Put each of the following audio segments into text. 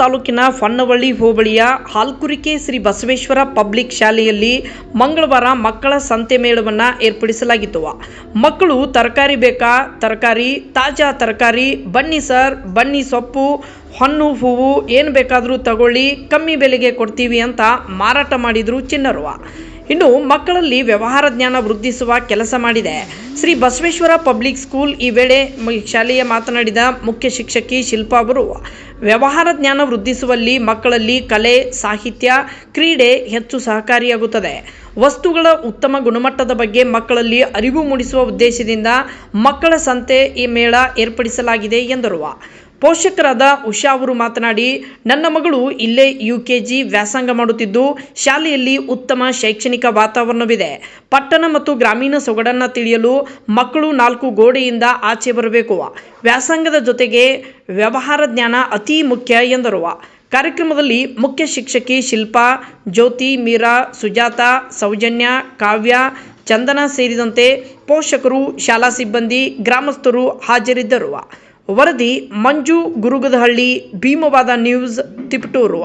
ತಾಲೂಕಿನ ಹೊನ್ನವಳ್ಳಿ ಹೋಬಳಿಯ ಹಾಲ್ಕುರಿಕೆ ಶ್ರೀ ಬಸವೇಶ್ವರ ಪಬ್ಲಿಕ್ ಶಾಲೆಯಲ್ಲಿ ಮಂಗಳವಾರ ಮಕ್ಕಳ ಸಂತೆ ಮೇಳವನ್ನು ಏರ್ಪಡಿಸಲಾಗಿತ್ತು. ಮಕ್ಕಳು ತರಕಾರಿ ಬೇಕಾ, ತರಕಾರಿ, ತಾಜಾ ತರಕಾರಿ, ಬನ್ನಿ ಸರ್, ಬನ್ನಿ ಸೊಪ್ಪು, ಹಣ್ಣು ಹೂವು ಏನು ಬೇಕಾದರೂ ತಗೊಳ್ಳಿ, ಕಮ್ಮಿ ಬೆಲೆಗೆ ಕೊಡ್ತೀವಿ ಅಂತ ಮಾರಾಟ ಮಾಡಿದ್ರು ಚಿನ್ನರು. ಇನ್ನು ಮಕ್ಕಳಲ್ಲಿ ವ್ಯವಹಾರ ಜ್ಞಾನ ವೃದ್ಧಿಸುವ ಕೆಲಸ ಮಾಡಿದೆ ಶ್ರೀ ಬಸವೇಶ್ವರ ಪಬ್ಲಿಕ್ ಸ್ಕೂಲ್. ಈ ವೇಳೆ ಶಾಲೆಯ ಮಾತನಾಡಿದ ಮುಖ್ಯ ಶಿಕ್ಷಕಿ ಶಿಲ್ಪಾ ಅವರು, ವ್ಯವಹಾರ ಜ್ಞಾನ ವೃದ್ಧಿಸುವಲ್ಲಿ ಮಕ್ಕಳಲ್ಲಿ ಕಲೆ, ಸಾಹಿತ್ಯ, ಕ್ರೀಡೆ ಹೆಚ್ಚು ಸಹಕಾರಿಯಾಗುತ್ತದೆ. ವಸ್ತುಗಳ ಉತ್ತಮ ಗುಣಮಟ್ಟದ ಬಗ್ಗೆ ಮಕ್ಕಳಲ್ಲಿ ಅರಿವು ಮೂಡಿಸುವ ಉದ್ದೇಶದಿಂದ ಮಕ್ಕಳ ಸಂತೆ ಈ ಮೇಳ ಏರ್ಪಡಿಸಲಾಗಿದೆ ಎಂದರು. ಪೋಷಕರಾದ ಉಷಾ ಅವರು ಮಾತನಾಡಿ, ನನ್ನ ಮಗಳು ಇಲ್ಲೇ UKG ವ್ಯಾಸಂಗ ಮಾಡುತ್ತಿದ್ದು ಶಾಲೆಯಲ್ಲಿ ಉತ್ತಮ ಶೈಕ್ಷಣಿಕ ವಾತಾವರಣವಿದೆ. ಪಟ್ಟಣ ಮತ್ತು ಗ್ರಾಮೀಣ ಸೊಗಡನ್ನು ತಿಳಿಯಲು ಮಕ್ಕಳು 4 ಗೋಡೆಯಿಂದ ಆಚೆ ಬರಬೇಕು. ವ್ಯಾಸಂಗದ ಜೊತೆಗೆ ವ್ಯವಹಾರ ಜ್ಞಾನ ಅತಿ ಮುಖ್ಯ ಎಂದರು. ಕಾರ್ಯಕ್ರಮದಲ್ಲಿ ಮುಖ್ಯ ಶಿಕ್ಷಕಿ ಶಿಲ್ಪಾ, ಜ್ಯೋತಿ, ಮೀರಾ, ಸುಜಾತ, ಸೌಜನ್ಯ, ಕಾವ್ಯ, ಚಂದನ ಸೇರಿದಂತೆ ಪೋಷಕರು, ಶಾಲಾ ಸಿಬ್ಬಂದಿ, ಗ್ರಾಮಸ್ಥರು ಹಾಜರಿದ್ದರು. ವರದಿ ಮಂಜು ಗುರುಗದಹಳ್ಳಿ, ಭೀಮವಾದ ನ್ಯೂಸ್, ತಿಪಟೂರು.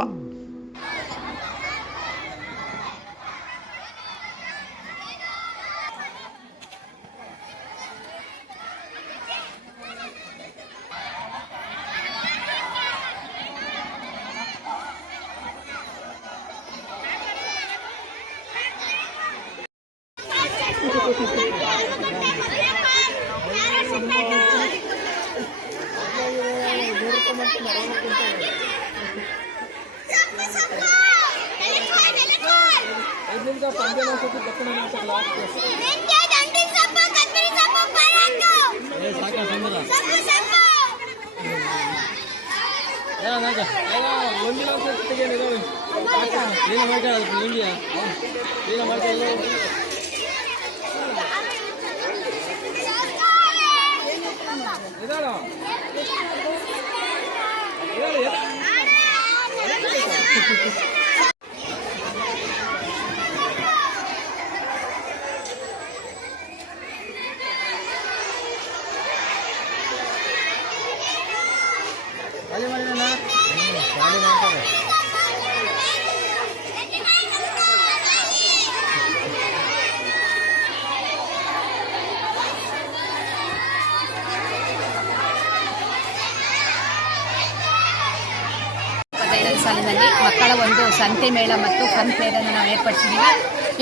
ಸಾಲಿನಲ್ಲಿ ಮಕ್ಕಳ ಒಂದು ಸಂತೆ ಮೇಳ ಮತ್ತು ಫನ್ ಫೇರ್ ಅನ್ನು ನಾವು ಏರ್ಪಡಿಸಿದ್ದೀವಿ.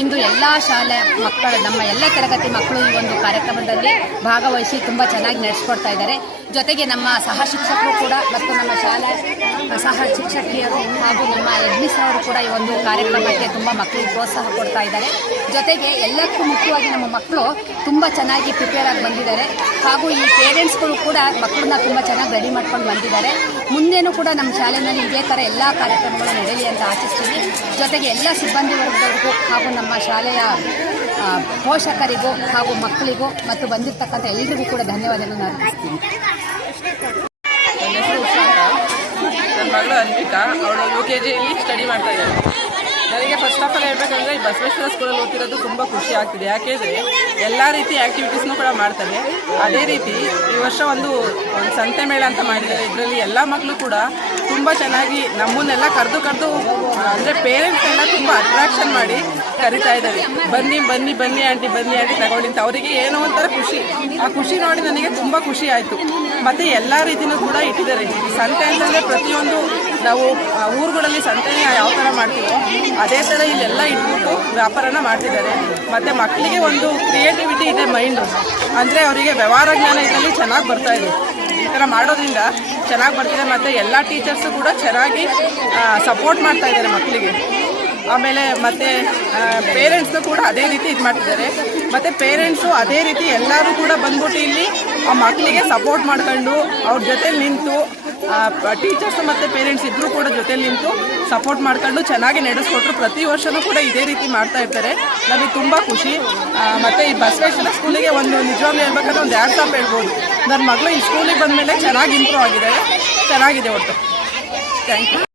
ಇಂದು ಎಲ್ಲ ಶಾಲೆ ಮಕ್ಕಳು, ನಮ್ಮ ಎಲ್ಲ ತರಗತಿ ಮಕ್ಕಳು ಈ ಒಂದು ಕಾರ್ಯಕ್ರಮದಲ್ಲಿ ಭಾಗವಹಿಸಿ ತುಂಬ ಚೆನ್ನಾಗಿ ನಡೆಸ್ಕೊಡ್ತಾ ಇದ್ದಾರೆ. ಜೊತೆಗೆ ನಮ್ಮ ಸಹ ಶಿಕ್ಷಕರು ಕೂಡ ಮತ್ತು ನಮ್ಮ ಶಾಲೆ ಸಹ ಶಿಕ್ಷಕಿಯರು ಹಾಗೂ ನಮ್ಮ ಎಡ್ಮಿಸ್ ಅವರು ಕೂಡ ಈ ಒಂದು ಕಾರ್ಯಕ್ರಮಕ್ಕೆ ತುಂಬ ಮಕ್ಕಳಿಗೆ ಪ್ರೋತ್ಸಾಹ ಕೊಡ್ತಾ ಇದ್ದಾರೆ. ಜೊತೆಗೆ ಎಲ್ಲಕ್ಕೂ ಮುಖ್ಯವಾಗಿ ನಮ್ಮ ಮಕ್ಕಳು ತುಂಬ ಚೆನ್ನಾಗಿ ಪ್ರಿಪೇರ್ ಆಗಿ ಬಂದಿದ್ದಾರೆ ಹಾಗೂ ಈ ಪೇರೆಂಟ್ಸ್ಗಳು ಕೂಡ ಮಕ್ಕಳನ್ನ ತುಂಬ ಚೆನ್ನಾಗಿ ರೆಡಿ ಮಾಡ್ಕೊಂಡು ಬಂದಿದ್ದಾರೆ. ಮುಂದೇನೂ ಕೂಡ ನಮ್ಮ ಶಾಲೆಯಲ್ಲಿ ಇದೇ ಥರ ಎಲ್ಲ ಕಾರ್ಯಕ್ರಮಗಳು ನಡೆಯಲಿ ಅಂತ ಆಶಿಸ್ತೀವಿ. ಜೊತೆಗೆ ಎಲ್ಲ ಸಿಬ್ಬಂದಿ ವರ್ಗದವರಿಗೂ ಹಾಗೂ ನಮ್ಮ ಶಾಲೆಯ ಪೋಷಕರಿಗೂ ಹಾಗೂ ಮಕ್ಕಳಿಗೂ ಮತ್ತು ಬಂದಿರತಕ್ಕಂಥ ಎಲ್ಲರಿಗೂ ಕೂಡ ಧನ್ಯವಾದಗಳನ್ನು ಅರ್ಪಿಸ್ತೀನಿ. ನನ್ನ ಹೆಸರು ಉಷಾ ಅಂತ. ನನ್ನ ಮಗಳು ಅನ್ವಿಕಾ, ಅವಳು UKGಯಲ್ಲಿ ಸ್ಟಡಿ ಮಾಡ್ತಾ ಇದ್ದಾಳೆ. ನನಗೆ ಫಸ್ಟ್ ಆಫ್ ಆಲ್ ಹೇಳ್ಬೇಕಂದ್ರೆ ಈ ಬಸವೇಶ್ವರ ಸ್ಕೂಲಲ್ಲಿ ಓದ್ತಿರೋದು ತುಂಬ ಖುಷಿ ಆಗ್ತಿದೆ. ಯಾಕೆಂದರೆ ಎಲ್ಲ ರೀತಿ ಆ್ಯಕ್ಟಿವಿಟೀಸ್ನೂ ಕೂಡ ಮಾಡ್ತಾರೆ. ಅದೇ ರೀತಿ ಈ ವರ್ಷ ಒಂದು ಸಂತೆ ಮೇಳ ಅಂತ ಮಾಡಿದ್ದಾರೆ. ಇದರಲ್ಲಿ ಎಲ್ಲ ಮಕ್ಕಳು ಕೂಡ ತುಂಬ ಚೆನ್ನಾಗಿ ನಮ್ಮನ್ನೆಲ್ಲ ಕರೆದು ಅಂದರೆ ಪೇರೆಂಟ್ಸ್ನೆಲ್ಲ ತುಂಬ ಅಟ್ರಾಕ್ಷನ್ ಮಾಡಿ ಕರಿತಾ ಇದ್ದಾರೆ. ಬನ್ನಿ ಬನ್ನಿ ಬನ್ನಿ ಆಂಟಿ, ಬನ್ನಿ ಆಂಟಿ ತಗೊಳ್ಳಿ ಅಂತ. ಅವರಿಗೆ ಏನೋ ಒಂಥರ ಖುಷಿ. ಆ ಖುಷಿ ನೋಡಿ ನನಗೆ ತುಂಬ ಖುಷಿ ಆಯಿತು. ಮತ್ತು ಎಲ್ಲ ರೀತಿಯೂ ಕೂಡ ಇಟ್ಟಿದ್ದಾರೆ. ಸಂತೆ ಅಂತಂದರೆ ಪ್ರತಿಯೊಂದು ನಾವು ಊರುಗಳಲ್ಲಿ ಸಂತೆನ ಯಾವ ಥರ ಮಾಡ್ತೀವೋ ಅದೇ ಥರ ಇಲ್ಲೆಲ್ಲ ಇಟ್ಬಿಟ್ಟು ವ್ಯಾಪಾರನ ಮಾಡ್ತಿದ್ದಾರೆ. ಮತ್ತು ಮಕ್ಕಳಿಗೆ ಒಂದು ಕ್ರಿಯೇಟಿವಿಟಿ ಇದೆ ಮೈಂಡು, ಅಂದರೆ ಅವರಿಗೆ ವ್ಯವಹಾರ ಜ್ಞಾನ ಇದರಲ್ಲಿ ಚೆನ್ನಾಗಿ ಬರ್ತಾ ಇದೆ. ಈ ಥರ ಮಾಡೋದ್ರಿಂದ ಚೆನ್ನಾಗಿ ಬರ್ತಿದೆ. ಮತ್ತು ಎಲ್ಲ ಟೀಚರ್ಸು ಕೂಡ ಚೆನ್ನಾಗಿ ಸಪೋರ್ಟ್ ಮಾಡ್ತಾ ಇದ್ದಾರೆ ಮಕ್ಕಳಿಗೆ. ಆಮೇಲೆ ಮತ್ತು ಪೇರೆಂಟ್ಸ್ನು ಕೂಡ ಅದೇ ರೀತಿ ಇದು ಮಾಡ್ತಿದ್ದಾರೆ. ಮತ್ತು ಪೇರೆಂಟ್ಸು ಅದೇ ರೀತಿ ಎಲ್ಲರೂ ಕೂಡ ಬಂದ್ಬಿಟ್ಟು ಇಲ್ಲಿ ಆ ಮಕ್ಕಳಿಗೆ ಸಪೋರ್ಟ್ ಮಾಡ್ಕೊಂಡು ಅವ್ರ ಜೊತೆಲಿ ನಿಂತು, ಟೀಚರ್ಸ್ ಮತ್ತು ಪೇರೆಂಟ್ಸ್ ಇಬ್ಬರು ಕೂಡ ಜೊತೆಲಿ ನಿಂತು ಸಪೋರ್ಟ್ ಮಾಡ್ಕೊಂಡು ಚೆನ್ನಾಗಿ ನಡೆಸ್ಕೊಟ್ರು. ಪ್ರತಿ ವರ್ಷವೂ ಕೂಡ ಇದೇ ರೀತಿ ಮಾಡ್ತಾ ಇರ್ತಾರೆ. ನಮಗೆ ತುಂಬ ಖುಷಿ. ಮತ್ತು ಈ ಬಸವೇಶ್ವರ ಸ್ಕೂಲಿಗೆ ಒಂದು ನಿಜವಾಗ್ಲೂ ಹೇಳ್ಬೇಕಂದ್ರೆ ಒಂದು 2 ಸಾಪ್ ಹೇಳ್ಬೋದು. ನನ್ನ ಮಗಳು ಈ ಸ್ಕೂಲಿಗೆ ಬಂದಮೇಲೆ ಚೆನ್ನಾಗಿ ಇಂಪ್ರೂವ್ ಆಗಿದೆ, ಚೆನ್ನಾಗಿದೆ ಒಟ್ಟು. Thank you.